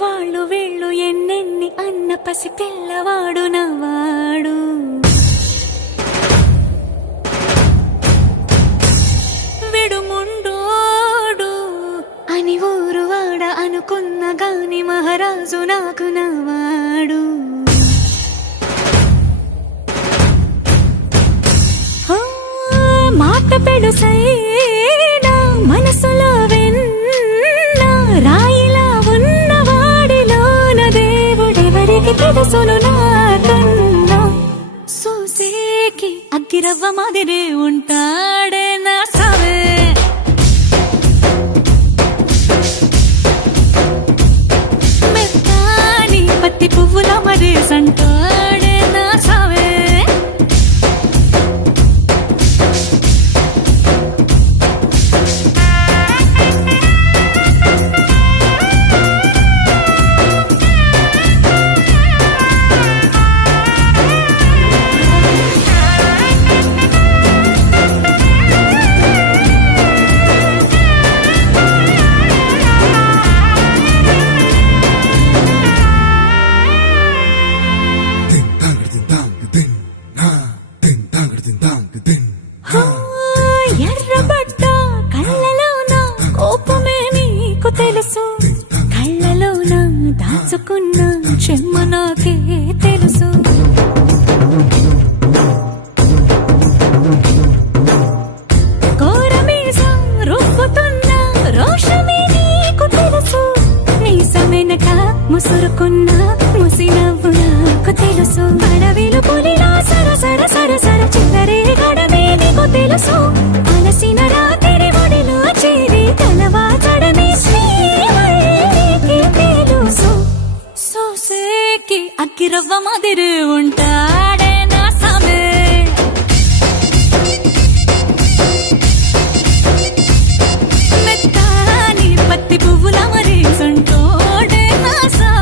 వాళ్ళు వీళ్ళు ఎన్నెన్ని అన్న పసి పిల్లవాడు నవ్వాడు. విడుముండోడు అని ఊరు వాడ అనుకున్న గాని మహారాజు నాకు నవ్వాడు. మాట పెడుసైనా మనసులో వెన్న రాయిలా ఉన్నవాడిలోన దేవుడెవరికి తెలుసును నాకన్నా. సూసేకి అగ్గిరవ్వ మాదిరే ఉంటాడే నా సావే. మెత్తాని పత్తి పువ్వుల మరే సంటాడే నా సావే. ఎర్రబడ్డ కళ్ళలోన కోపమే నీకు తెలుసు, కళ్ళలోన దాచుకున్న చెమ్మ నాకే తెలుసు. కోరమీసం రుబ్బుతున్న రోషమే నీకు తెలుసు, మీసమెనక ముసురుకున్న ముసినవ్వు నాకు తెలుసు. అడవిలు పులిలా సరసర సరసర చిల్లరే గడమే నీకు తెలుసు. అలసిన రాత్రి ఒడిలో చేరి కలవాచడమే శ్రీవల్లికి తెలుసు. సోసేకి అగ్గిరవ్వ మాదిరి ఉంటాడే నా సామే. మెత్తాని పత్తి పువ్వుల మరి సంటోడే నా సామే.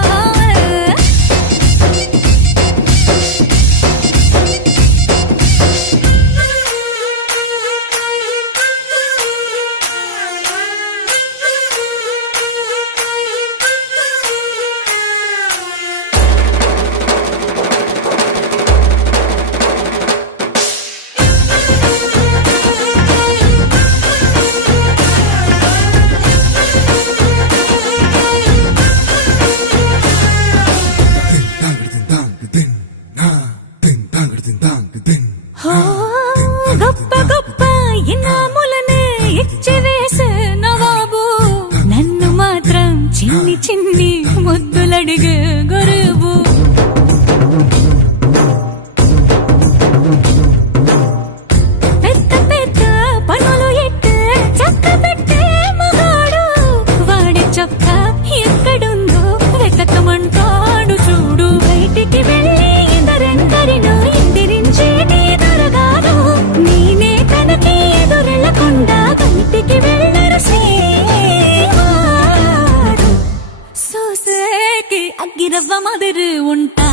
గొప్ప గొప్ప ఇనాములనే ఇచ్చి వేసే నవాబు, నన్ను మాత్రం చిన్ని చిన్ని ముద్దులడిగే గురువు. పెద్ద పెద్ద పనులు ఎట్టే చక్క పెట్టే మగాడు, వాడి చొక్క ఎక్కడుందో వెతకమంటాడు చూడు. బయటికి వెళ్ళి ఇద్దరెందరినో ఇందిరించేటి దొరగారు, నేనే తనకి ఎదురెళ్ళకుండా బయటికి వెళ్ళరు శ్రీవారు. సోసేకి అగ్గిరవ్వ మాదిరి ఉంటా